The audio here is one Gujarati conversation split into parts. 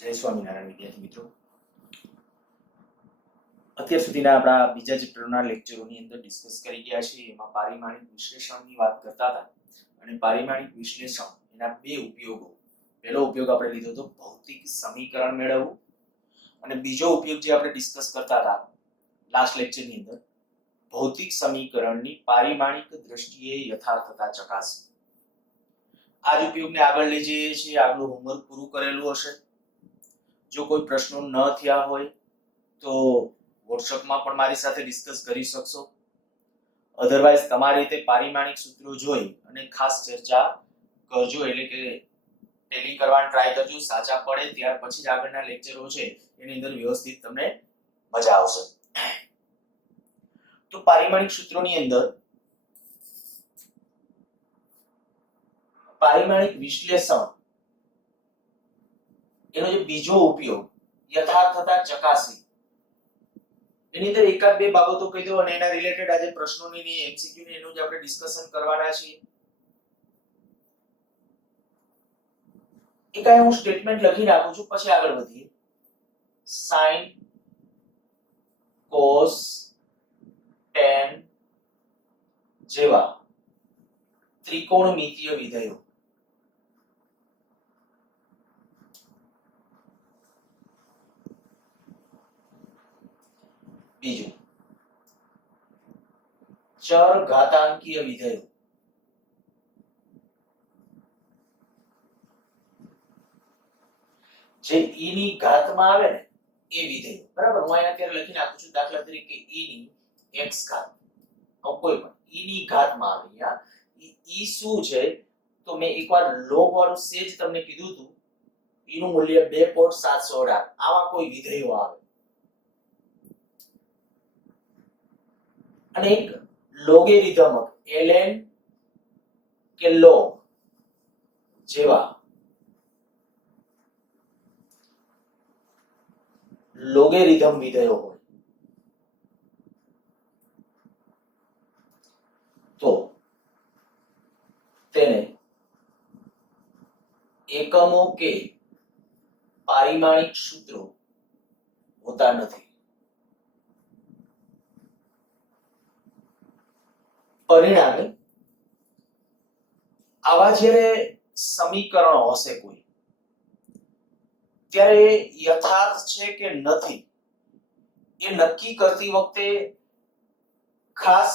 જય સ્વામિનારાયણ વિદ્યાર્થી મિત્રો, અત્યાર સુધીના આપણા બીજા ચેપ્ટરના લેક્ચરોની અંદર ડિસ્કસ કરી ગયા છીએ. એમાં પારિમાણિક વિશ્લેષણની વાત કરતા હતા અને પારિમાણિક વિશ્લેષણ એના બે ઉપયોગો. પહેલો ઉપયોગ આપણે લીધો હતો ભૌતિક સમીકરણ મેળવવું, અને બીજો ઉપયોગ જે આપણે ડિસ્કસ કરતા હતા લાસ્ટ લેક્ચરની અંદર, ભૌતિક સમીકરણની પારિમાણિક દ્રષ્ટિએ યથાર્થતા ચકાસવી. આ જ ઉપયોગને આગળ લઈ જઈએ છીએ. આગલું હોમવર્ક પૂરું કરેલું હશે. જો કોઈ પ્રશ્નો ન થયા હોય તો વોટ્સએપમાં પણ મારી સાથે ડિસ્કસ કરી શકશો. અધરવાઇઝ તમારી રીતે પારિમાણિક સૂત્રો જોઈ અને ખાસ ચર્ચા કરજો, એટલે કે ટેલી કરવાનો ટ્રાય કરજો. સાચા પડે ત્યાર પછી જ આગળના લેક્ચરો છે એની અંદર વ્યવસ્થિત તમને મજા આવશે. તો પારિમાણિક સૂત્રોની અંદર પારિમાણિક વિશ્લેષણ એનો જે બીજો ઉપયોગ યથાર્થતા ચકાસવી, એની અંદર એકાદ બે બાબતો કહી દો અને એના રિલેટેડ આજે પ્રશ્નોની એમસીક્યુ ની એનું જ આપણે ડિસ્કશન કરવાના છીએ. એકાય હું સ્ટેટમેન્ટ લખી નાખું છું, પછી આગળ વધીએ. sin cos tan જેવા ત્રિકોણમિતીય વિધેયો બીજું ચર ઘાતાંકીય વિધેયો જે e ની ઘાતમાં આવે ને એ વિધેયો. બરાબર, હું અહીંયા અત્યારે લખી નાખું છું. દાખલા તરીકે e ની x ઘાત, કોઈ પણ e ની ઘાતમાં આવે. અહીંયા e શું છે તો મેં એકવાર લોગ વાળું સેજ તમને કીધું હતું. e નું મૂલ્ય 2.718. આવા કોઈ વિધેયો આવે અને એક લોગેરિધમક ln કે log જેવા લોગેરિધમ વિધેયો હોય તો તેને એકમો કે પારિમાણિક સૂત્રો હોતા નથી. પરિણામે આવા જ્યારે સમીકરણો હશે કોઈ, ત્યારે યથાર્થ છે કે નથી એ નક્કી કરતી વખતે ખાસ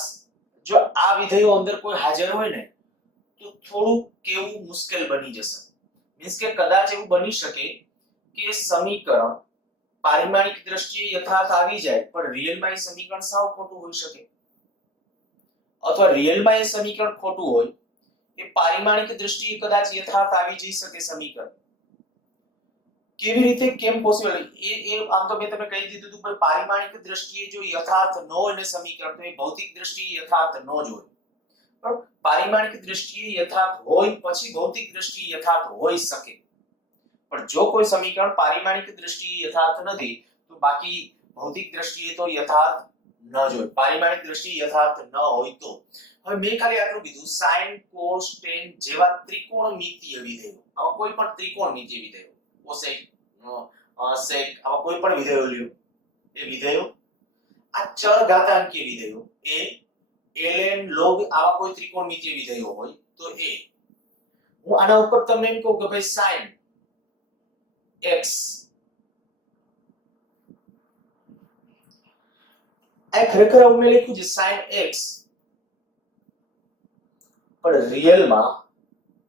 જો આ વિધેયો અંદર કોઈ હાજર હોય ને તો થોડું કેવું મુશ્કેલ બની જશે. મીન્સ કે કદાચ એવું બની શકે કે સમીકરણ પારિમાણિક દ્રષ્ટિએ યથાર્થ આવી જાય પણ રિયલમાં એ સમીકરણ સાવ ખોટું હોઈ શકે, અથવા રિયલમાં એ સમીકરણ ખોટું હોય એ પારિમાણિક દ્રષ્ટિએ કદાચ યથાર્થ આવી જઈ શકે સમીકરણ. કેવી રીતે, કેમ પોસિબલ? એ આમ તો મેં તમને કહી દીધું હતું કે પારિમાણિક દ્રષ્ટિએ જો યથાર્થ ન હોય ને સમીકરણ, તો એ ભૌતિક દ્રષ્ટિએ યથાર્થ ન જ હોય. પણ પારિમાણિક દ્રષ્ટિએ યથાર્થ હોય પછી ભૌતિક દ્રષ્ટિએ યથાર્થ હોઈ શકે. પણ જો કોઈ સમીકરણ પારિમાણિક દ્રષ્ટિએ યથાર્થ નથી તો બાકી ભૌતિક દ્રષ્ટિએ તો યથાર્થ ન જ હોય. પારિમાણિક દ્રષ્ટિએ યથાર્થ ન હોય તો. હવે મેં ખાલી આટલું કીધું, sin cos tan જેવા ત્રિકોણમિતીય વિધેયો. આવા કોઈ પણ ત્રિકોણમિતીય વિધેયો, cosec sec આવા કોઈ પણ વિધેયો લ્યો, એ વિધેયો, આ ચર ઘાતાંકીય વિધેયો એ ln log આવા કોઈ ત્રિકોણમિતીય વિધેયો હોય તો એ હું આના ઉપર તમને એમ કહું કે ભાઈ sin x આ ખરેખર મેં લખ્યું છે sin x, પણ રિયલમાં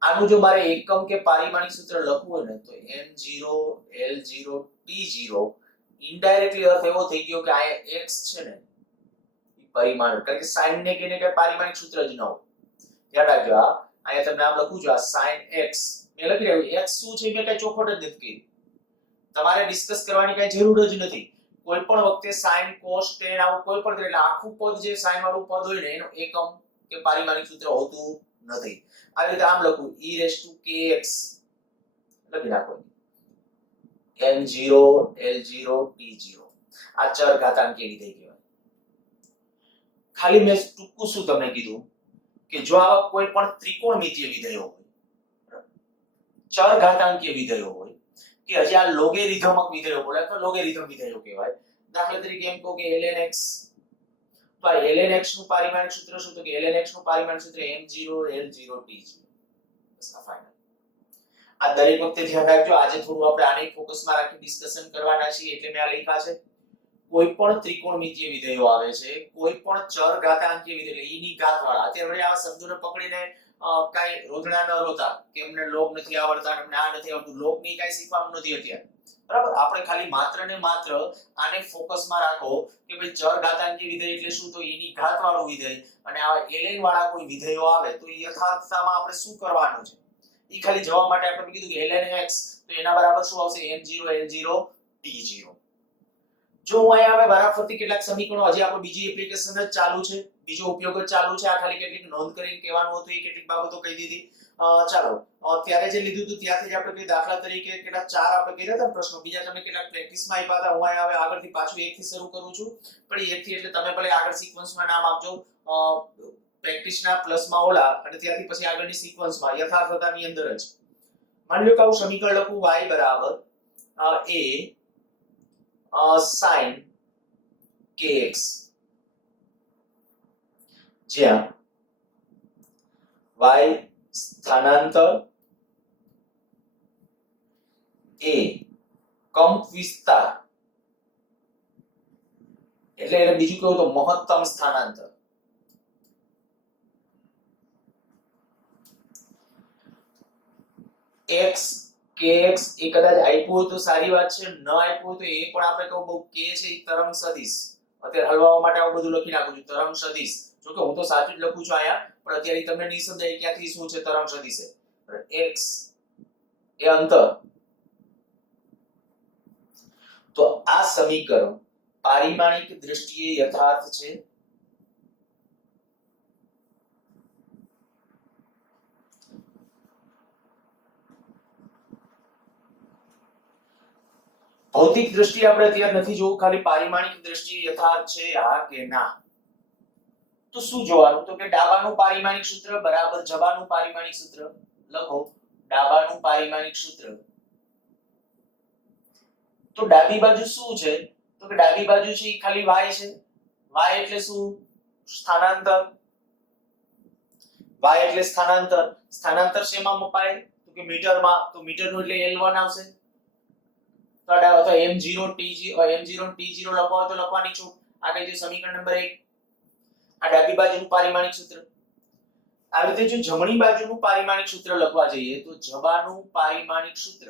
આનું જો મારે એકમ કે પારિમાણિક સૂત્ર લખવું હોય ને તો n0 l0 t0. ઇનડાયરેક્ટલી અર્થ એવો થઈ ગયો કે આ x છે ને એ પરિમાણ, કારણ કે sin ને કે પારિમાણિક સૂત્ર જ ન હોય. ધ્યાન રાખજો. અહીંયા તમને આમ લખું છું, આ sin x મેં લખી રહ્યું. x શું છે મેં કઈ ચોખવટ જ નથી કરી. તમારે ડિસ્કસ કરવાની કઈ જરૂર જ નથી. કોઈ પણ વખતે sin cos tan આવું કોઈ પણ એટલે આખું પદ જે sin વાળું પદ હોય ને એનો એકમ કે પારિમાણિક સૂત્ર હોતું નથી. આવી રીતે આમ લખું e raised to kx લખી નાખો, n0 l0 t0. આ ચર ઘાતાંકીય વિધેય કહેવાય. ખાલી મેં ટૂંકું શું તમને કીધું કે જો આવા કોઈ પણ ત્રિકોણમિતીય વિધેયો હોય, ચર ઘાતાંકીય વિધેયો હોય, કે હજી આ લોગેરિધમક વિધેયો બોલે તો લોગેરિધમ વિધેયો કહેવાય. દાખલા તરીકે એમ કહો કે ln x, તો આ ln x નું પારિમાણિક સૂત્ર શું? તો કે ln x નું પારિમાણિક સૂત્ર m0 l0 t0. બસ આ ફાઇનલ. આ દરેક વખતે ધ્યાન રાખજો. આજે થોડું આપણે આને ફોકસમાં રાખી ડિસ્કશન કરવાના છીએ એટલે મેં આ લખ્યા છે. કોઈ પણ ત્રિકોણમિતીય વિધેયો આવે છે, કોઈ પણ ચર ઘાતાંકીય વિધેય એટલે e ની ઘાત વાળા. અત્યારે આ શબ્દોને પકડીને કાઈ રોદણા ન રોતા કે અમને લોગ નથી આવડતા, અમને આ નથી આવડતું. લોગ ની કાઈ શીખવાનું નથી અત્યારે, બરાબર? આપણે ખાલી માત્ર ને માત્ર આને ફોકસમાં રાખો કે ભાઈ ચર ઘાતાંકીય વિધેય એટલે શું? તો e ની ઘાત વાળું વિધેય. અને આ ln વાળા કોઈ વિધેયો આવે તો યથાર્થતામાં આપણે શું કરવાનું છે ઈ ખાલી જવાબ માટે આપણે કીધું કે ln x તો એના બરાબર શું આવશે? m0 l0 t0. જો હું અહીંયા હવે વારાફરતી કેટલાક સમીકરણો, હજી આપણે બીજી એપ્લિકેશન જ ચાલુ છે, બીજો ઉપયોગ જ ચાલુ છે. આ ખાલી કેટલીક નોંધ કરીને કહેવાનું હતું, એ કેટલીક બાબતો કહી દીધી. ચાલો ત્યારે જે લીધું હતું ત્યાંથી જ આપણે કોઈ દાખલા તરીકે કેટલા 4 આપણે કર્યા હતા પ્રશ્નો, બીજા તમે કેટલાક પ્રેક્ટિસમાં આપ્યા હતા. હું અહીંયા હવે આગળથી પાછું 1 થી શરૂ કરું છું, પણ 1 થી એટલે તમે ભલે આગળ સિક્વન્સમાં નામ આપજો, પ્રેક્ટિસના પ્લસમાં ઓલા અને ત્યાંથી પછી આગળની સિક્વન્સમાં યથાર્થતાની અંદર જ. માની લો કે આવું સમીકરણ લખું y બરાબર a sin kx, જ્યાં y સ્થાનાંતર, a કંપ વિસ્તાર એટલે એને બીજું કહું તો મહત્તમ સ્થાનાંતર, x kx એ કદાચ આપ્યું હોય તો સારી વાત છે, ન આપ્યું હોય તો એ પણ આપણે કહું બહુ k છે એ તરંગ સદિશ. અત્યારે હલવાવા માટે આવું બધું લખી નાખું છું તરંગ સદિશ. જો કે હું તો સાચું જ લખું છું અહીંયા, પણ અત્યારે તમને નહીં સમજાય ક્યાંથી શું છે તરંગ સદિશ. x એ અંતર. તો આ સમીકરણ પારિમાણિક દ્રષ્ટિએ યથાર્થ છે. ભૌતિક દ્રષ્ટિએ આપણે અત્યારે નથી જોવું, ખાલી પારિમાણિક દ્રષ્ટિએ યથાર્થ છે હા કે ના. તો શું જોવાનું? તો કે ડાબાનું પારિમાણિક સૂત્ર બરાબર જબાનું પારિમાણિક સૂત્ર. લખો ડાબાનું પારિમાણિક સૂત્ર. તો ડાબી બાજુ શું છે? તો કે ડાબી બાજુ છે એ ખાલી y છે. y એટલે શું? સ્થાનાંતર. y એટલે સ્થાનાંતર. સ્થાનાંતર શેમાં મપાય? તો કે મીટરમાં. તો મીટરનું એટલે l1 આવશે. તો m0 t0 m0 t0 લખો તો લખવાની છું. આ કઈ દઉં સમીકરણ નંબર 1. આ ડાબી બાજુનું પારિમાણિક સૂત્ર. આવી રીતે જો જમણી બાજુનું પારિમાણિક સૂત્ર લખવા જઈએ તો જબાનું પારિમાણિક સૂત્ર.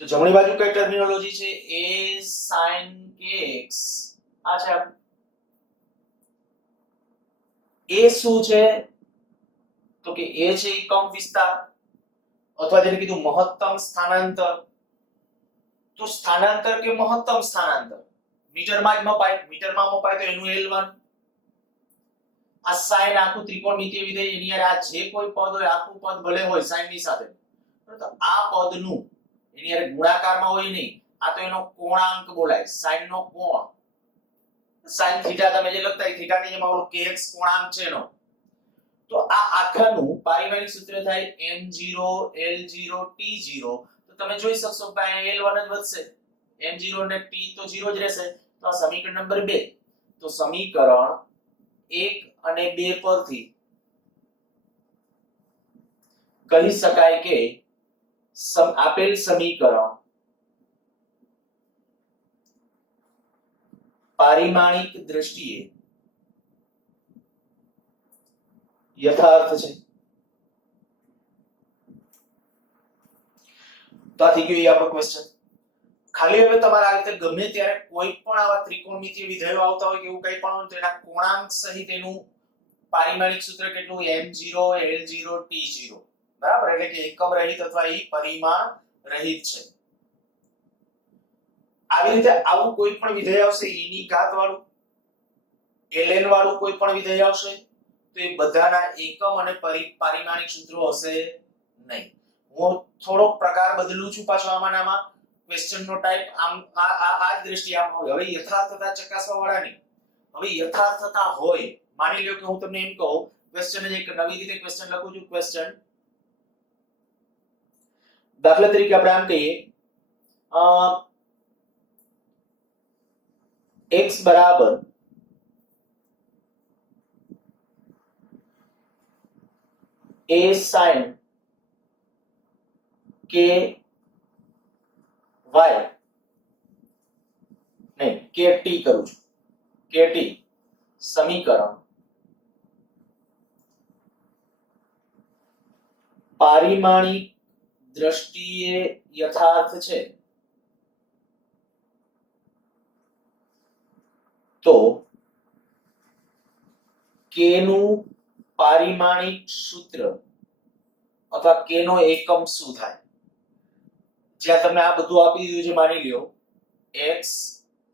તો જમણી બાજુ કઈ ટર્મિનોલોજી છે? a sin kx. આ છે a શું છે? તો કે a છે એ કંપ વિસ્તાર અથવા જેને કીધું મહત્તમ સ્થાનાંતર. તો સ્થાનાંતર કે મહત્તમ સ્થાનાંતર મીટરમાં જ મપાય. મીટરમાં મપાય તો એનું l1. આ sin આખું ત્રિકોણમિતીય વિધેય એની આ જે કોઈ પદ હોય આખું પદ ભલે હોય sin ની સાથે, તો આ પદનું એની હારે ગુણાકારમાં હોય નહીં. આ તો એનો કોણાંક બોલાય, sin નો કોણ. sin થીટા તમે જે લખતા થીટા ની જેમાં ઓલો kx કોણાંક છે એનો. તો આ આખાનું પારિમાણિક સૂત્ર થાય m0 l0 t0. તો તમે જોઈ શકશો કે અહીંયા l1 જ વધશે, m0 ને t તો 0 જ રહેશે. તો આ સમીકરણ નંબર 2. તો સમીકરણ 1 અને 2 પરથી કહી શકાય કે આપેલ સમીકરણ પારિમાણિક દ્રષ્ટિએ યથાર્થ છે. તો આ થઈ ગયો આપણો ક્વેશ્ચન. ખાલી હવે તમારે આ રીતે ગમે ત્યારે કોઈ પણ આવા ત્રિકોણમિતીય વિધેયો આવતા હોય કે એવું કંઈ પણ હોય તો એના કોણાંક સહિત એનું પારિમાણિક સૂત્ર કેટલું? m0 l0 t0. બરાબર? એટલે કે એકમ રહિત અથવા ઈ પરિમાણ રહિત છે. આવી રીતે આવું કોઈ પણ વિધેય આવશે e ની ઘાત વાળું, ln વાળું કોઈ પણ વિધેય આવશે તો એ બધાના એકમ અને પારિમાણિક સૂત્રો હશે નહીં. હું થોડો પ્રકાર બદલું છું પાછો આમાં. ક્વેશ્ચન નો ટાઈપ આમ આ જ દ્રષ્ટિએ આમ હોય. હવે યથાર્થતા ચકાસવા વાળા નહીં. હવે યથાર્થતા હોય, માની લ્યો કે હું તમને એમ કહું ક્વેશ્ચન જ એક નવી રીતે ક્વેશ્ચન લખું છું. ક્વેશ્ચન દાખલા તરીકે આપણે આમ કહીએ x બરાબર a sin k y नहीं kt करूं છું kt સમીકરણ પારિમાણિક દ્રષ્ટિએ યથાર્થ છે તો k નું પારિમાણિક સૂત્ર અથવા k નો એકમ શું થાય જ્યાં તમે આ બધું આપી દીધું છે માની લ્યો x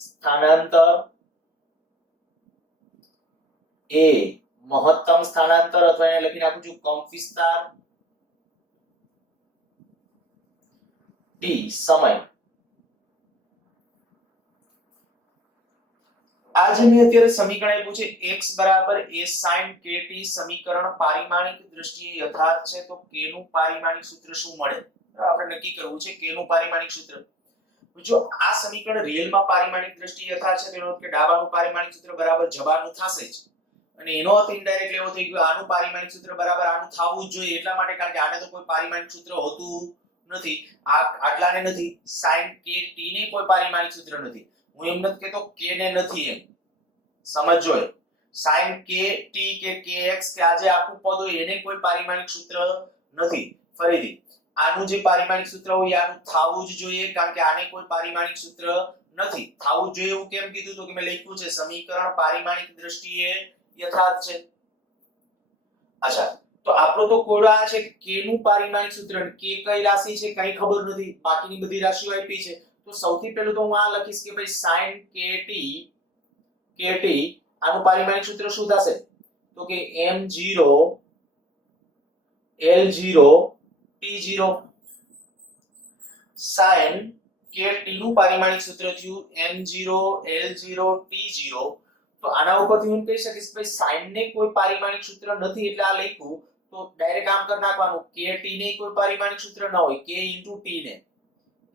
સ્થાનાંતર a મહત્તમ સ્થાનાંતર અથવા એને લખી નાખું છું કંપ વિસ્તાર t સમય આ જે મેં અત્યારે સમીકરણ આપ્યું છે x બરાબર a sin kt સમીકરણ પારિમાણિક દ્રષ્ટિએ યથાર્થ છે તો k નું પારિમાણિક સૂત્ર શું મળે આપણે નક્કી કરવું છે k નું પારિમાણિક સૂત્ર જો આ સમીકરણ રિયલમાં પારિમાણિક દ્રષ્ટિએ યથાર્થ છે તેનો અર્થ કે ડાબાનું પારિમાણિક સૂત્ર બરાબર જબાનું થશે જ અને એનો અર્થ ઇનડાયરેક્ટલી એવો થઈ ગયો આનું પારિમાણિક સૂત્ર બરાબર આનું થવું જ જોઈએ એટલા માટે કારણ કે આને તો કોઈ પારિમાણિક સૂત્ર હોતું નથી આ આટલાને નથી sin kt ને કોઈ પારિમાણિક સૂત્ર નથી હું એમ નથી કહેતો k ને નથી એમ સમજો sin kt કે kx કે આ જે આખું પદ હોય એને કોઈ પારિમાણિક સૂત્ર નથી ફરીથી આનું જે પારિમાણિક સૂત્ર હોય આનું થવું જ જોઈએ કારણ કે આને કોઈ પારિમાણિક સૂત્ર નથી થવું જોઈએ એવું કેમ કીધું તો કે મેં લખ્યું છે સમીકરણ પારિમાણિક દ્રષ્ટિએ યથાર્થ છે અચ્છા તો આપણો તો કોડા છે k નું પારિમાણિક સૂત્ર k કઈ રાશિ છે કઈ ખબર નથી બાકીની બધી રાશિઓ આપી છે તો સૌથી પહેલું તો હું આ લખીશ કે ભાઈ sin kt આનું પારિમાણિક સૂત્ર શું થશે તો કે m0 l0 t0 sin kt નું પારિમાણિક સૂત્ર થયું m0 l0 t0 તો આના ઉપરથી હું કહી શકીશ ભાઈ sin ને કોઈ પારિમાણિક સૂત્ર નથી એટલે આ લખ્યું તો ડાયરેક્ટ આમ કરી નાખવાનું kt ને કોઈ પારિમાણિક સૂત્ર ન હોય k t ને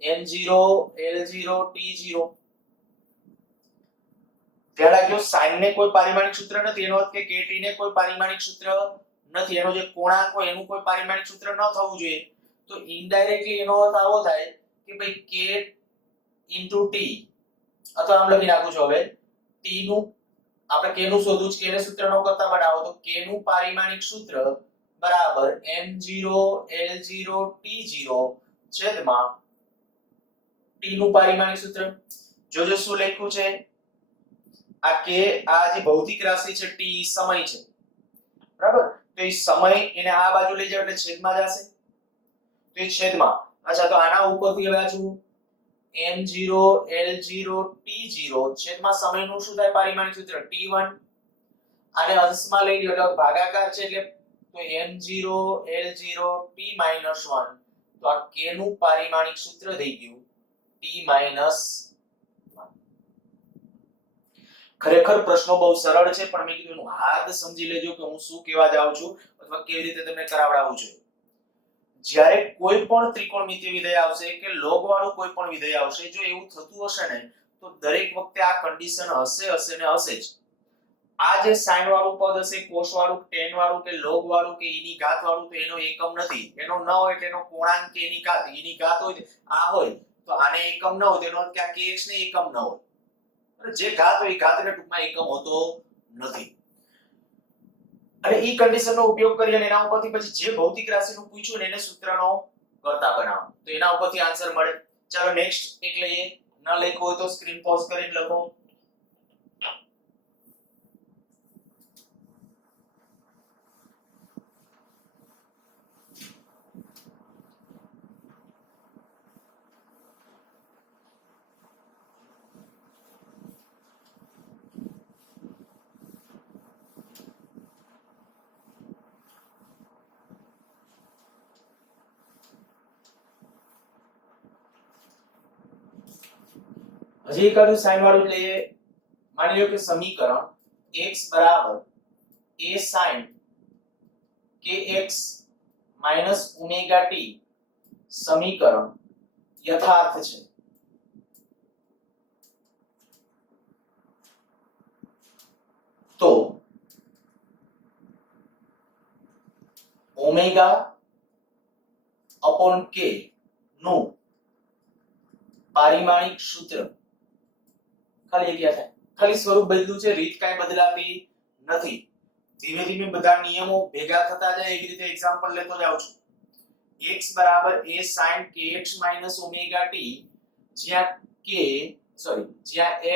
m0 l0 t0 ધ્યાન રાખજો sin ને કોઈ પારિમાણિક સૂત્ર નથી એનો અર્થ કે kt ને કોઈ પારિમાણિક સૂત્ર નથી એનો જે કોણાંક હોય એનું કોઈ પારિમાણિક સૂત્ર ન થવું જોઈએ તો ઇનડાયરેક્ટલી એનો અર્થ આવો થાય કે ભાઈ k t અથવા આમ લખી નાખું છું હવે t નું આપણે k નું શોધવું છે k ને સૂત્ર નો કરતા બનાવો તો k નું પારિમાણિક સૂત્ર બરાબર m0 l0 t0 છેદમાં t નું પારિમાણિક સૂત્ર જોજો શું લખ્યું છે આ કે આ જે ભૌતિક રાશિ છે t સમય છે બરાબર તો એ સમય એને આ બાજુ લઈ જાવ એટલે છેદમાં જશે તો એ છેદમાં અચ્છા તો આના ઉપરથી હવે આ m0 l0 t0 છેદમાં સમયનું શું થાય પારિમાણિક સૂત્ર t1 આને અંશમાં લઈ લ્યો એટલે ભાગાકાર છે એટલે તો m0 l0 t-1 તો આ k નું પારિમાણિક સૂત્ર થઈ ગયું t-1 ખરેખર પ્રશ્નો બહુ સરળ છે પણ મેં કીધું એનું હાર્દ સમજી લેજો કે હું શું કહેવા જાઉં છું અથવા કેવી રીતે તમને કરાવડાવું છું જ્યારે કોઈ પણ ત્રિકોણમિતિય વિધેય આવશે કે લોગ વાળું કોઈ પણ વિધેય આવશે જો એવું થતું હશે ને તો દરેક વખતે આ કન્ડિશન હશે ને હશે જ આ જે sin વાળું પદ હશે cos વાળું tan વાળું કે log વાળું કે e ની ઘાત વાળું તો એનો એકમ નથી એનો ન હોય એટલે એનો કોણાંક કે એની ઘાત e ની ઘાત હોય આ હોય તો આને એકમ ન હોય તેનો અર્થ કે આ kx ને એકમ ન હોય જે ઘાત હોય એ ઘાતને ટૂંકમાં એકમ હોતો નથી અને ઈ કન્ડિશનનો ઉપયોગ કરી અને એના ઉપરથી પછી જે ભૌતિક રાશિનું પૂછ્યું ને એને સૂત્રનો કરતા બનાવો તો એના ઉપરથી આન્સર મળે ચાલો નેક્સ્ટ એક લઈએ ન લખ્યો હોય તો સ્ક્રીન પોઝ કરીને લખો હજી એકાદું સાઈન વાળું લઈએ માની લો કે સમીકરણ x બરાબર a sin kx - omega t સમીકરણ યથાર્થ છે તો ઓમેગા અપોન કે નું પારિમાણિક સૂત્ર ખાલી જગ્યા થાય, ખાલી સ્વરૂપ બદલ્યું છે, રીત કાંઈ બદલાવી નથી. ધીમે ધીમે બધા નિયમો ભેગા થતા જાય એવી રીતે એક્ઝામ્પલ લેતો જાઉં છું. x બરાબર a sin kx - omega t, જ્યાં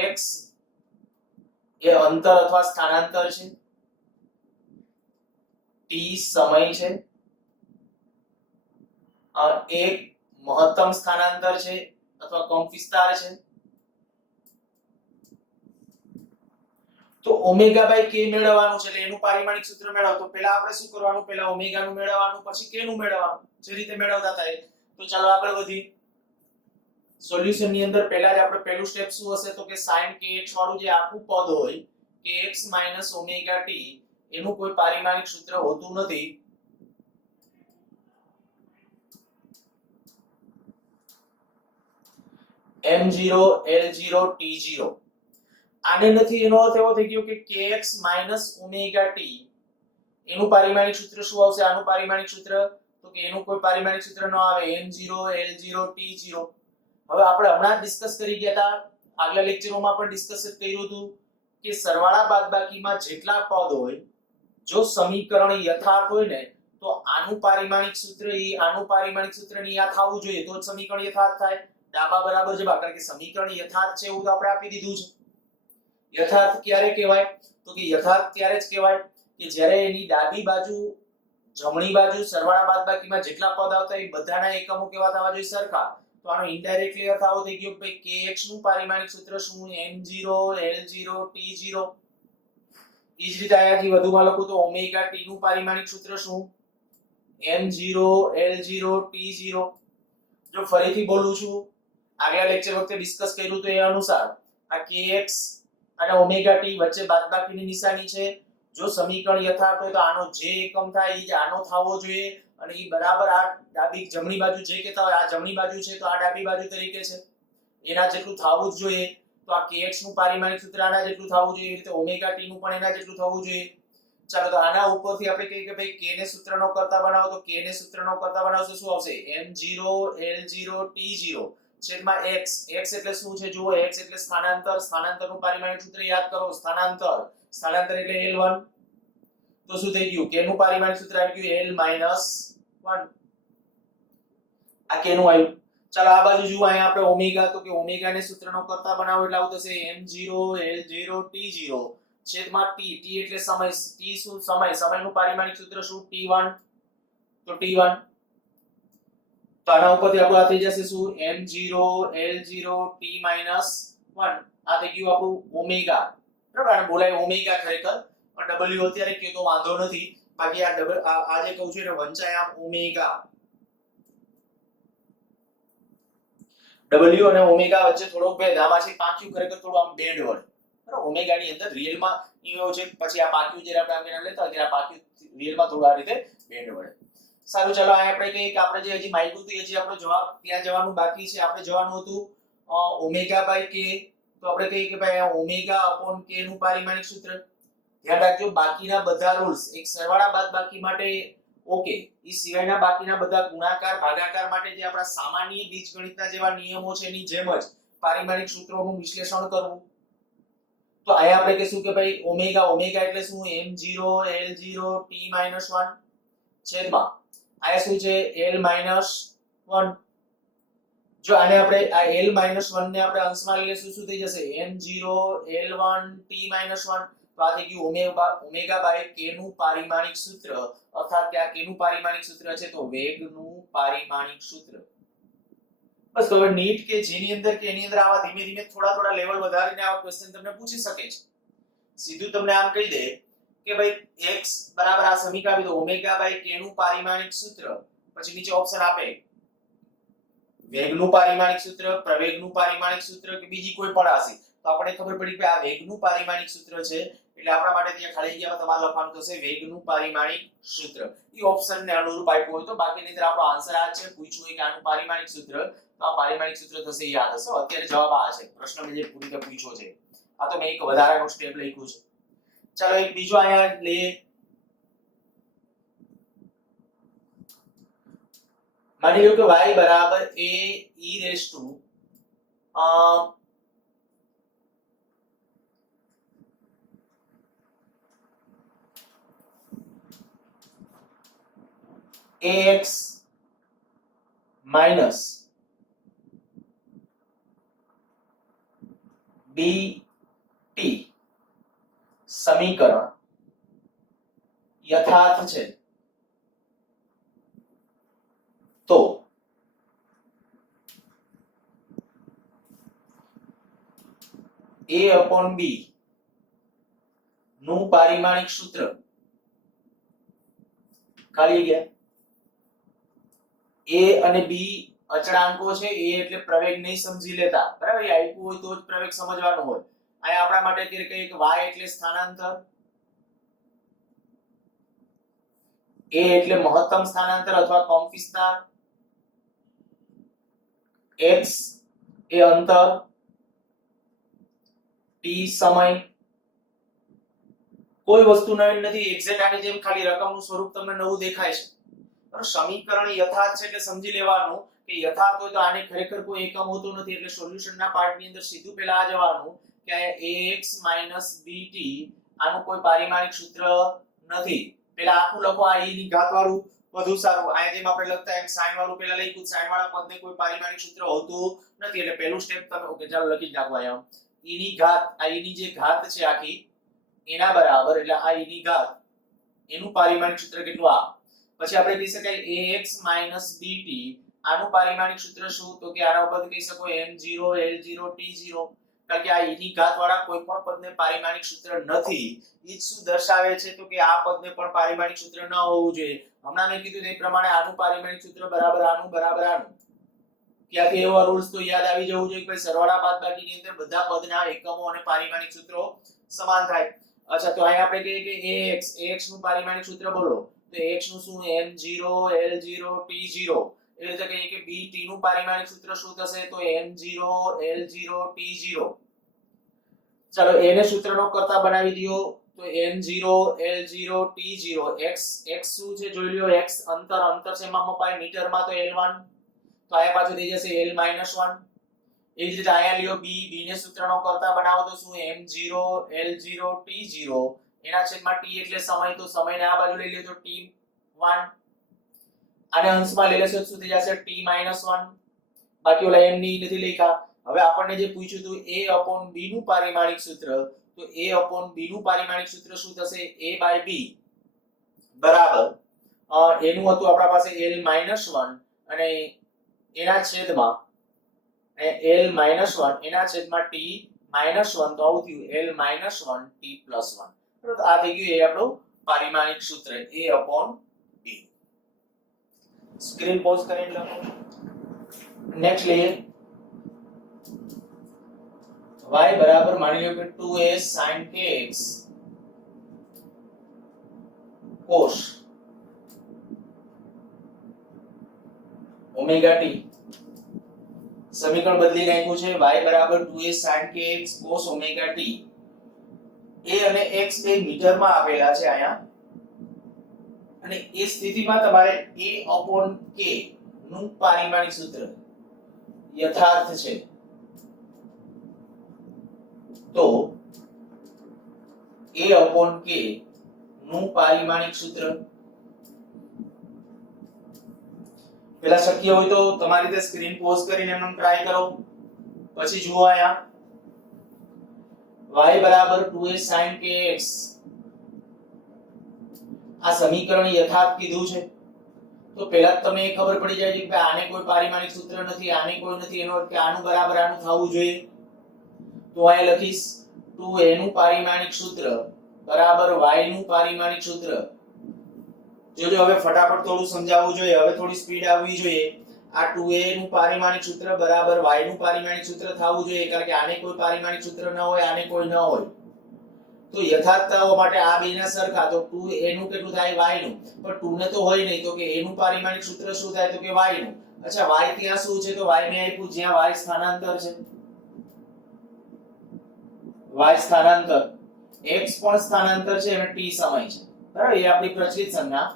x એ અંતર અથવા સ્થાનાંતર છે, t સમય છે, એક મહત્તમ સ્થાનાંતર છે અથવા કંપ વિસ્તાર છે. તો ઓમેગા બાય કે મેળવવાનું છે એટલે એનું પારિમાણિક સૂત્ર મેળવો તો પહેલા આપણે શું કરવાનું, પહેલા ઓમેગા નું મેળવવાનું, પછી કે નું મેળવવાનું, જે રીતે મેળવતા થાય. તો ચાલો આગળ વધીએ. સોલ્યુશન ની અંદર પહેલા જ આપણે પહેલું સ્ટેપ શું હશે તો કે sin kx વાળું જે આખું પદ હોય kx - ઓમેગા t એનું કોઈ પારિમાણિક સૂત્ર હોતું નથી. m0 l0 t0 આને નથી, એનો અર્થ એવો થઈ ગયો કે kx - ઓમેગા t એનું પારિમાણિક સૂત્ર શું આવશે, આનું પારિમાણિક સૂત્ર તો કે એનું કોઈ પારિમાણિક સૂત્ર ન આવે, m0 l0 t0. હવે આપણે હમણાં ડિસ્કસ કરી ગયા હતા, આગલા લેક્ચરોમાં પણ ડિસ્કસ કર્યું હતું કે સરવાળા બાદબાકીમાં જેટલા પદ હોય જો સમીકરણ યથાર્થ હોય ને તો આનું પારિમાણિક સૂત્ર આનું પારિમાણિક સૂત્ર ની યાદ થવું જોઈએ તો જ સમીકરણ યથાર્થ થાય. ડાબા બરાબર જવાબ, કારણ કે સમીકરણ યથાર્થ છે એવું તો આપણે આપી દીધું છે. યથાર્થ ક્યારે કહેવાય તો કે યથાર્થ ત્યારે જ કહેવાય કે જ્યારે એની ડાબી બાજુ જમણી બાજુ સરવાળા બાદબાકીમાં જેટલા પદ આવતા એ બધાના એકમો કેવા થવા જોઈએ, સરખા. તો આનો ઇનડાયરેક્ટલી અર્થ આવો થઈ ગયો કે kx નું પારિમાણિક સૂત્ર શું, m0 l0 t0. ઈ જ રીતે અહીંયાથી વધુમાં લખું તો ઓમેગા t નું પારિમાણિક સૂત્ર શું, m0 l0 t0. જો ફરીથી બોલું છું, આગલા લેક્ચર વખતે ડિસ્કસ કર્યું તો એ અનુસાર આ kx અને ઓમેગા t વચ્ચે બાદબાકીની નિશાની છે. જો સમીકરણ યથાર્થ હોય તો આનો જે એકમ થાય ઈ આનો થવો જોઈએ અને ઈ બરાબર આ ડાબી જમણી બાજુ જે કહેતા હોય આ જમણી બાજુ છે તો આ ડાબી બાજુ તરીકે છે એના જેટલું થવું જ જોઈએ. તો આ kx નું પારિમાણિક સૂત્ર આના જેટલું થવું જોઈએ, એ રીતે ઓમેગા t નું પણ એના જેટલું થવું જોઈએ. ચાલો તો આના ઉપરથી આપણે કહીએ કે ભાઈ k ને સૂત્રનો કરતા બનાવો તો k ને સૂત્રનો કરતા બનાવશો શું આવશે, m0 l0 t0 છેદમાં x. x એટલે શું છે જુઓ, x એટલે સ્થાનાંતર, સ્થાનાંતરનું પારિમાણિક સૂત્ર યાદ કરો, સ્થાનાંતર, સ્થાનાંતર એટલે l1. તો શું થઈ ગયું, k નું પારિમાણિક સૂત્ર આવી ગયું l - 1. આ k નું આવ્યું. ચાલો આ બાજુ જુઓ, અહીંયા આપણે ઓમેગા તો કે ઓમેગા ને સૂત્રનો કરતા બનાવો એટલે આવું થશે m0 l0 t0 છેદમાં t. t એટલે સમય, t શું સમય, સમયનું પારિમાણિક સૂત્ર શું t1. તો t1 તો આના ઉપરથી આપણું આ થઈ જશે શું, m0 l0 t - 1. આ થઈ ગયું આપણું ઓમેગા. બરાબર, આને બોલાય ઓમેગા ખરેખર પણ w અત્યારે કે તો વાંધો નથી, બાકી આ ડબલ આ જે કહું છું એને વંચાય આમ ઓમેગા. w અને ઓમેગા વચ્ચે થોડો ભેદ, આમાં છે પાક્યું ખરેખર થોડું આમ બેન્ડ વળે. બરાબર, ઓમેગા ની અંદર રિયલ માં એવું છે, પછી આ પાક્યું જે આપણે આમ લેતા હોય ત્યારે આ પાક્યું રિયલ માં થોડું આ રીતે બેન્ડ વળે. સારું, ચાલો આ આપણે કહીએ કે આપણે જે હજી માગ્યું હતું એ જે આપણો જવાબ ત્યાં જવાનું બાકી છે. આપણે જવાનું હતું ઓમેગા બાય k. તો આપણે કહીએ કે ભાઈ ઓમેગા અપોન k નું પારિમાણિક સૂત્ર. ધ્યાન રાખજો બાકીના બધા રૂલ્સ એક સરવાળા બાદબાકી માટે ઓકે, ઈ સિવાયના બાકીના બધા ગુણાકાર ભાગાકાર માટે જે આપણા સામાન્ય બીજગણિતના જેવા નિયમો છે એની જેમ જ પારિમાણિક સૂત્રોનું વિશ્લેષણ કરવું. તો અહીંયા આપણે કહીશું કે ભાઈ ઓમેગા, ઓમેગા એટલે શું, m0 l0 t - 1 છેદમાં આ શું છે l - 1. જો આને આપણે આ l - 1 ને આપણે અંશમાં લઈએ શું થઈ જશે, m0 l1 t - 1. તો આ થઈ ગયું ઓમેગા બાય k નું પારિમાણિક સૂત્ર, અર્થાત કે આ k નું પારિમાણિક સૂત્ર છે તો વેગનું પારિમાણિક સૂત્ર. બસ હવે નીટ કે જેની અંદર કે એની અંદર આવા ધીમે ધીમે થોડા લેવલ વધારીને આવા ક્વેશ્ચન તમને પૂછી શકે છે. સીધું તમને આમ કહી દે કે ભાઈ x બરાબર આ સમીકરણ આપી દો ઓમેગા બાય k નું પારિમાણિક સૂત્ર, પછી નીચે ઓપ્શન આપે વેગનું પારિમાણિક સૂત્ર, પ્રવેગનું પારિમાણિક સૂત્ર કે બીજી કોઈ પણ રાશિ, તો આપણે ખબર પડી કે આ વેગનું પારિમાણિક સૂત્ર છે એટલે આપણા માટે ત્યાં ખાલી જગ્યામાં તમારે લખવાનું થશે વેગનું પારિમાણિક સૂત્ર. એ ઓપ્શનને અનુરૂપ આપ્યું હોય તો, બાકી નહીંતર આપણો આન્સર આ છે. પૂછ્યું હોય કે આનું પારિમાણિક સૂત્ર, તો આ પારિમાણિક સૂત્ર થશે યાદ હશે. અત્યારે જવાબ આ છે. પ્રશ્ન મેં જે પૂરી રીતે પૂછ્યો છે આ તો મેં એક વધારાનું સ્ટેપ લખ્યું છે. ચાલો એક બીજો અહીંયા લઈએ. માની લો કે y બરાબર a e raise to ax minus bt સમીકરણ યથાર્થ છે તો a upon b નું પારિમાણિક સૂત્ર ખાલી ગયા. a અને b અચળાંકો છે. a એટલે પ્રવેગ નહીં સમજી લેતા, બરાબર? એ આપ્યું હોય તો જ પ્રવેગ સમજવાનું હોય. અહીંયા આપણા માટે અત્યારે કહીએ કે y એટલે સ્થાનાંતર, a એટલે મહત્તમ સ્થાનાંતર અથવા કંપવિસ્તાર, x એ અંતર, t સમય. કોઈ વસ્તુ નવી નથી. એક્ઝેક્ટ આની જેમ ખાલી રકમનું સ્વરૂપ તમને નવું દેખાય છે. સમીકરણ યથાર્થ છે એટલે સમજી લેવાનું કે યથાર્થ હોય તો આને ખરેખર કોઈ એકમ હોતો નથી. એટલે સોલ્યુશનના પાર્ટની અંદર સીધું પહેલા આ જવાનું કે ax bt આનું કોઈ પારિમાણિક સૂત્ર નથી. પહેલા આખું લખો. આ e ની ઘાત વાળું વધુ સારું. આ જેમ આપણે લખતા એમ sin વાળું પહેલા લખ્યું. sin વાળા પદને કોઈ પારિમાણિક સૂત્ર હોતું નથી. એટલે પહેલું સ્ટેપ તમે ઓકે ચાલો લખી જ નાખો. અહીંયા e ની ઘાત, આ e ની જે ઘાત છે આખી એના બરાબર, એટલે આ e ની ઘાત એનું પારિમાણિક સૂત્ર કેટલું? આ. પછી આપણે કહી શકાય ax bt આનું પારિમાણિક સૂત્ર શું? તો કે આના ઉપર કહી શકો m0 l0 t0. કારણ કે આ e ની ઘાત વાળા કોઈ પણ પદને પારિમાણિક સૂત્ર નથી. ઈ શું દર્શાવે છે? તો કે આ પદને પણ પારિમાણિક સૂત્ર ન હોવું જોઈએ. હમણાં મેં કીધું તે પ્રમાણે આનું પારિમાણિક સૂત્ર બરાબર આનું બરાબર આનું. ક્યાંથી એવા રૂલ્સ તો યાદ આવી જવું જોઈએ કે સરવાળા બાદબાકીની અંદર બધા પદના એકમો અને પારિમાણિક સૂત્રો સમાન થાય. અચ્છા, તો અહીંયા આપણે કહીએ કે ax નું પારિમાણિક સૂત્ર બોલો. તો x નું શું? m0 l0 t0. એ રીતે કહીએ કે bt નું પારિમાણિક સૂત્ર શું થશે? તો m0 l0 t0. ચાલો એને સૂત્રનો કરતા બનાવી દયો. તો m0 l0 t0. x શું છે જોઈ લ્યો. x અંતર શેમાં મપાય? મીટરમાં. તો l1. તો આયા પાછું થઈ જશે l - 1. એ જ રીતે આયા લ્યો b ને સૂત્રનો કરતા બનાવો તો શું? m0 l0 t0 એના છેદમાં t એટલે સમય. તો સમયને આ બાજુ લઈ લ્યો તો t1. આને અંશમાં લઈ લેશો શું થઈ જશે? t - 1. બાકી ઓલા m ની નથી લખ્યા. હવે આપણને જે પૂછ્યું હતું a upon b નું પારિમાણિક સૂત્ર, તો a upon b નું પારિમાણિક સૂત્ર શું થશે? a/b બરાબર એનું હતું આપણા પાસે l - 1 અને એના છેદમાં l - 1 એના છેદમાં t - 1. તો આવું થયું l - 1 t + 1. તો આ થઈ ગયું એ આપણું પારિમાણિક સૂત્ર a upon b. Screen pause કરીને લખો. નેક્સ્ટ લઈએ. y બરાબર માની લો કે 2a sin kx cos omega t. સમીકરણ બદલી નાખ્યું છે. y બરાબર 2a sin kx cos omega t. a અને x બે મીટરમાં આપેલા છે અહીંયા, અને એ સ્થિતિમાં તમારે a upon k નું પારિમાણિક સૂત્ર યથાર્થ છે તો a upon k નું પારિમાણિક સૂત્ર પેલા શક્ય હોય તો તમારી રીતે સ્ક્રીન પોઝ કરીને એમને ટ્રાય કરો. પછી જુઓ અહીંયા y બરાબર 2a sin kx આ સમીકરણ યથાર્થ કીધું છે તો પહેલા તમને ખબર પડી જાય કે આને કોઈ પારિમાણિક સૂત્ર નથી, આને કોઈ નથી, એનો અર્થ કે આનું બરાબર આનું થવું જોઈએ. તો અહીં લખીશ 2a નું પારિમાણિક સૂત્ર બરાબર y નું પારિમાણિક સૂત્ર. જોજો હવે ફટાફટ થોડું સમજાવવું જોઈએ, હવે થોડી સ્પીડ આવવી જોઈએ. આ 2a નું પારિમાણિક સૂત્ર બરાબર y નું પારિમાણિક સૂત્ર થવું જોઈએ, કારણ કે આને કોઈ પારિમાણિક સૂત્ર ન હોય, આને કોઈ ન હોય. તો યથાર્થતાઓ માટે આ બેના સરખા, તો 2a નું કેટલું થાય y નું, પણ 2 ને તો હોય નહીં, તો કે a નું પારિમાણિક સૂત્ર શું થાય, તો કે y નું. અચ્છા, y ત્યાં શું છે, તો y ને આપ્યું જ્યાં y સ્થાનાંતર છે, y સ્થાનાંતર, x પણ સ્થાનાંતર છે અને t સમય છે, બરાબર. એ આપણી પ્રચલિત સંજ્ઞા,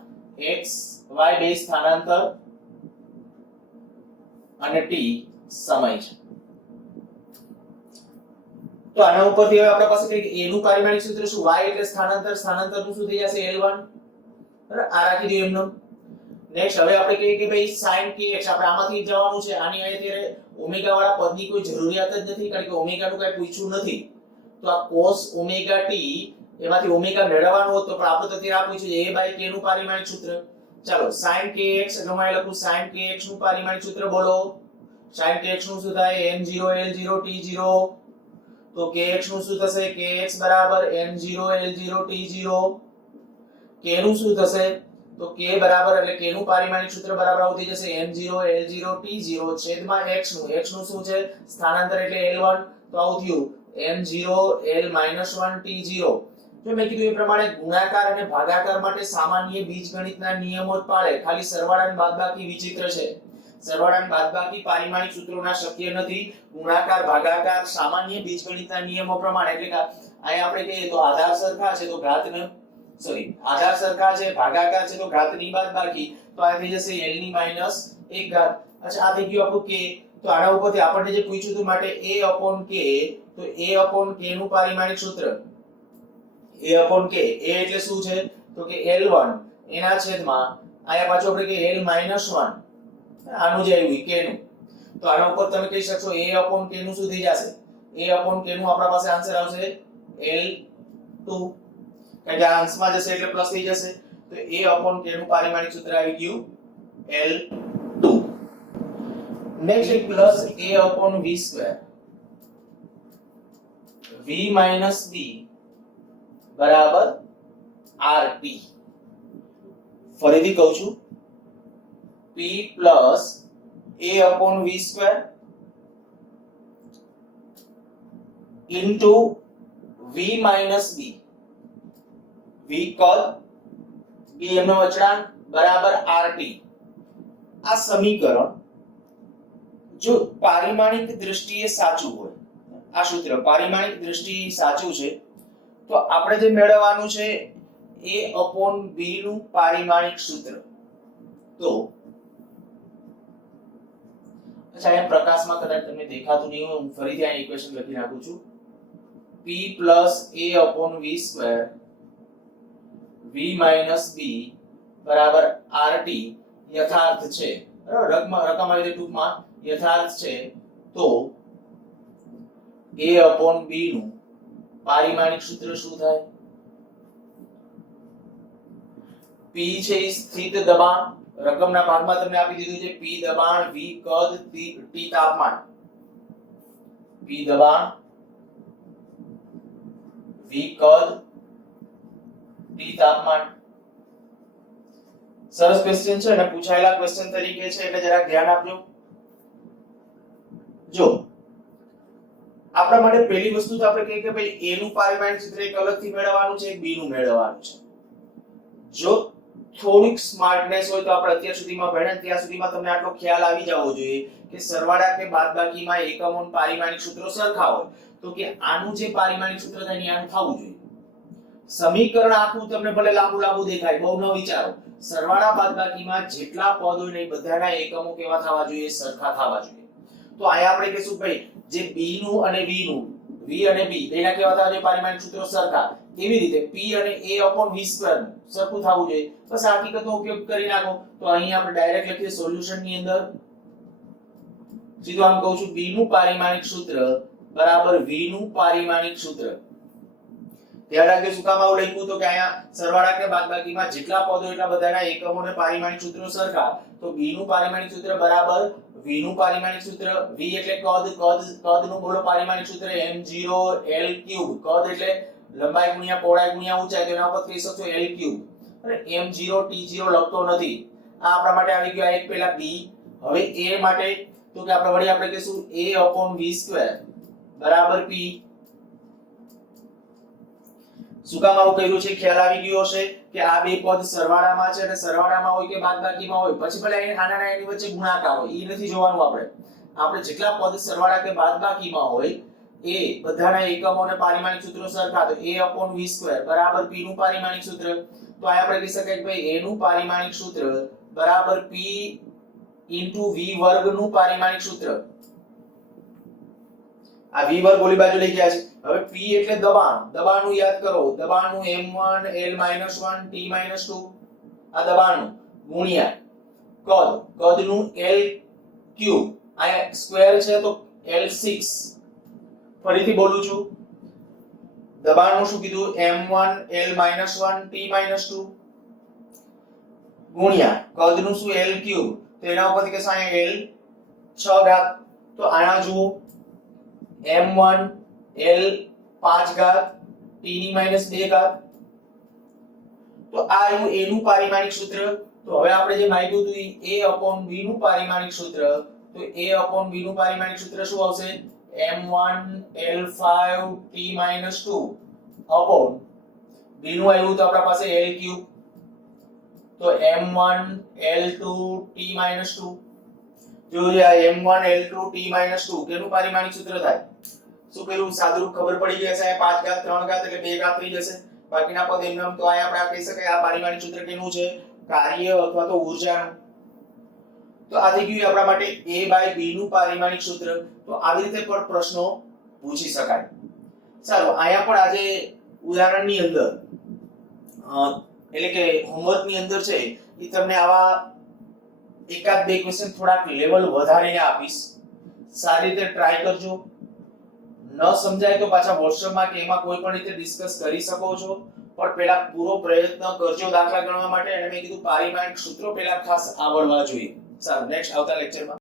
x y બે સ્થાનાંતર અને t સમય છે. તો આના ઉપરથી હવે આપણા પાસે કઈ a નું પારિમાણિક સૂત્ર શું, y એટલે સ્થાનાંતર, સ્થાનાંતર નું શું થઈ જશે L1, બરાબર. આ રાખી દો એમનો. નેક્સ્ટ હવે આપણે કહીએ કે ભાઈ sin kx, આપણે આમાંથી જવાનું છે, આની અત્યારે ઓમેગા વાળા પદની કોઈ જરૂરિયાત જ નથી, કારણ કે ઓમેગા નું કઈ પૂછ્યું નથી. તો આ cos ઓમેગા t એમાંથી ઓમેગા મેળવવાનું હોત તો પણ આપણે તો અત્યારે આ પૂછ્યું છે a k નું પારિમાણિક સૂત્ર. ચાલો sin kx એટલે હું અહીં લખું sin kx નું પારિમાણિક સૂત્ર બોલો. sin kx નું શું થાય, n0 l0 t0. તો kx નું શું થશે, kx બરાબર n0 l0 t0. k નું શું થશે, તો k બરાબર એટલે k નું પારિમાણિક સૂત્ર બરાબર આવું થઈ જશે n0 l0 t0 છેદમાં x નું શું છે, સ્થાનાંતર એટલે l1. તો આવું થયું n0 l-1 t0. જો મેં કીધું એ પ્રમાણે ગુણાકાર અને ભાગાકાર માટે સામાન્ય બીજગણિતના નિયમો જ પાળે, ખાલી સરવાળા અને બાદબાકી વિચિત્ર છે. સરવાળા અને બાદબાકી પારિમાણિક સૂત્રોના શક્ય નથી. ગુણાકાર ભાગાકાર સામાન્ય બીજગણિતના નિયમો પ્રમાણે, એટલે કે અહીં આપણે કહીએ તો આધાર સરખા છે તો ઘાતને આધાર સરખા છે, ભાગાકાર છે તો ઘાતની બાદબાકી, તો આ થઈ જશે l ની -1 ઘાત. અચ્છા, આ થઈ ગયું આપણું k. તો આના ઉપરથી આપણને જે પૂછ્યું હતું માટે a/k, તો a/k નું પારિમાણિક સૂત્ર a/k, a એટલે શું છે, તો કે l1 એના છેદમાં આયા પાછું આપણે કે l-1 આનું જે આવ્યું k નું. તો આના ઉપર તમે કહી શકશો a/k નું શું થઈ જશે, a/k નું આપણા પાસે આન્સર આવશે l2, કારણ કે આ અંશમાં જશે એટલે પ્લસ થઈ જશે. તો a/k નું પારિમાણિક સૂત્ર આવી ગયું l2. નેક્સ્ટ એક પ્લસ a/v², v - b બરાબર rt. ફરીથી કહું છું, p plus a/v² into v minus b, v કદ, b એમનો અચળાંક બરાબર rt. આ સમીકરણ જો પારિમાણિક દૃષ્ટિએ સાચું હોય, આ સૂત્ર પારિમાણિક દૃષ્ટિએ સાચું છે, તો આપણે જે મેળવવાનું છે a/b નું પારિમાણિક સૂત્ર. તો અચ્છા, એમ પ્રકાશમાં કદાચ તમને દેખાતું નહીં હોય, હું ફરીથી આ ઇક્વેશન લખી નાખું છું. p plus a/v² v minus b બરાબર rt યથાર્થ છે, બરાબર. રકમ આવી રીતે ટૂંકમાં યથાર્થ છે. તો a/b નું પારિમાણિક સૂત્ર શું થાય, p છે સ્થિત દબાણ, રકમના ભાગમાં તમને આપી દીધું છે p દબાણ, v કદ, t તાપમાન. p દબાણ, v કદ, t તાપમાન. સરસ ક્વેશ્ચન છે અને પૂછાયેલા ક્વેશ્ચન તરીકે છે એટલે જરા ધ્યાન આપજો. જો આપણા માટે પહેલી વસ્તુ તો આપણે કહીએ કે ભાઈ a નું પારિમાણિક સૂત્ર એક અલગથી મેળવવાનું છે, એક b નું મેળવવાનું છે. જો થોડીક સ્માર્ટનેસ હોય તો આપણે અત્યાર સુધીમાં ભણ્યા ત્યાં સુધીમાં તમને આટલો ખ્યાલ આવી જવો જોઈએ કે સરવાળા કે બાદબાકીમાં એકમોના પારિમાણિક સૂત્રો સરખા હોય તો કે આનું જે પારિમાણિક સૂત્ર થાય ને આનું થવું જોઈએ. સમીકરણ આખું તમને ભલે લાંબુ દેખાય, બહુ ન વિચારો. સરવાળા બાદબાકીમાં જેટલા પદ હોય ને બધાના એકમો કેવા થવા જોઈએ, સરખા થવા જોઈએ. તો આયા આપણે કહીશું ભાઈ જે b નું અને v નું, v અને b બેના કેવા થવા જોઈએ પારિમાણિક સૂત્રો સરખા. કેવી રીતે, p અને a/v² સરખું થવું જોઈએ. બસ આ હકીકતનો ઉપયોગ કરી નાખો. તો અહીં આપણે ડાયરેક્ટ લખીએ સોલ્યુશન ની અંદર, સીધું આમ કહું છું b નું પારિમાણિક સૂત્ર બરાબર v નું પારિમાણિક સૂત્ર. ધ્યાન રાખજો શું કામ આવું લખ્યું, તો કે અહીંયા સરવાળા કે બાદબાકીમાં જેટલા પદો એટલા બધાના એકમોને પારિમાણિક સૂત્રો સરખા. તો b નું પારિમાણિક સૂત્ર બરાબર v નું પારિમાણિક સૂત્ર, v એટલે કદ નું બોલો પારિમાણિક સૂત્ર m0 l3. કદ એટલે લંબાઈ ગુણ્યા પહોળાઈ ગુણ્યા ઊંચાઈ, તો એના ઉપર કહી શકશો l3. અને m0 t0 લખતો નથી, આ આપણા માટે આવી ગયો એક પેલા b હવે a માટે તો કે આપણે વળી આપણે કહીશું a/v² બરાબર p. શું કામ આવું કર્યું છે ખ્યાલ આવી ગયો હશે કે આ બે પદ સરવાળામાં છે અને સરવાળામાં હોય કે બાદબાકીમાં હોય, પછી ભલે અહીં આના એની વચ્ચે ગુણાકાર હોય, એ નથી જોવાનું આપણે જેટલા પદ સરવાળા કે બાદબાકીમાં હોય એ બધાના એકમો અને પારિમાણિક સૂત્રો સરખા, તો a/v² બરાબર p નું પારિમાણિક સૂત્ર. તો આ આપણે કહી શકાય કે ભાઈ a નું પારિમાણિક સૂત્ર બરાબર p * v વર્ગ નું પારિમાણિક સૂત્ર. આ v વર્ગ ઓલી બાજુ લઈ ગયા છે. હવે p એટલે દબાણનું યાદ કરો, દબાણનું m1 l-1 t-2 આ દબાણનું ગુણ્યા કદનું l³ આ સ્ક્વેર છે તો l6. ફરીથી બોલું છું, દબાણનું શું કીધું m1 l-1 t-2 ગુણ્યા કદનું શું l³ તો એના ઉપરથી કે સાયા l6 તો આના જુઓ m1 l5 t-2 તો આ આવ્યું a નું પારિમાણિક સૂત્ર. તો હવે આપણે જે માંગ્યું હતું a/v નું પારિમાણિક સૂત્ર, તો a/v નું પારિમાણિક સૂત્ર શું આવશે m1 l5 t-2 upon b નું આવ્યું તો આપણા પાસે l³ તો m1 l2 t-2 જો આ m1 l2 t-2 કેનું પારિમાણિક સૂત્ર થાય? શું પેલું સાદુરૂપ ખબર પડી ગઈ હશે, 5 ઘાત 3 ઘાત એટલે 2 ઘાત થઈ જશે, બાકીના પદ એમનેમ. તો આ આપણે કહી શકાય આ પારિમાણિક સૂત્ર કેનું છે? કાર્ય અથવા તો ઊર્જાનું. તો આ થઈ ગયું આપણા માટે a/b નું પારિમાણિક સૂત્ર. તો આવી રીતે પણ પ્રશ્નો પૂછી શકાય. સારું, અહીંયા પણ આજે ઉદાહરણની અંદર એટલે કે હોમવર્કની અંદર છે એ તમને આવા એકાદ બે ક્વેશ્ચન થોડાક લેવલ વધારીને આપીશ. સારી રીતે ટ્રાય કરજો. ન સમજાય તો પાછા WhatsApp કે એમાં કોઈ પણ રીતે ડિસ્કસ કરી શકો છો, પણ પહેલા પૂરો પ્રયત્ન કરજો દાખલા ગણવા માટે. અને મેં કીધું પારિમાણિક સૂત્રો પહેલા ખાસ આવડવા જોઈએ. સારું, નેક્સ્ટ આવતા લેક્ચરમાં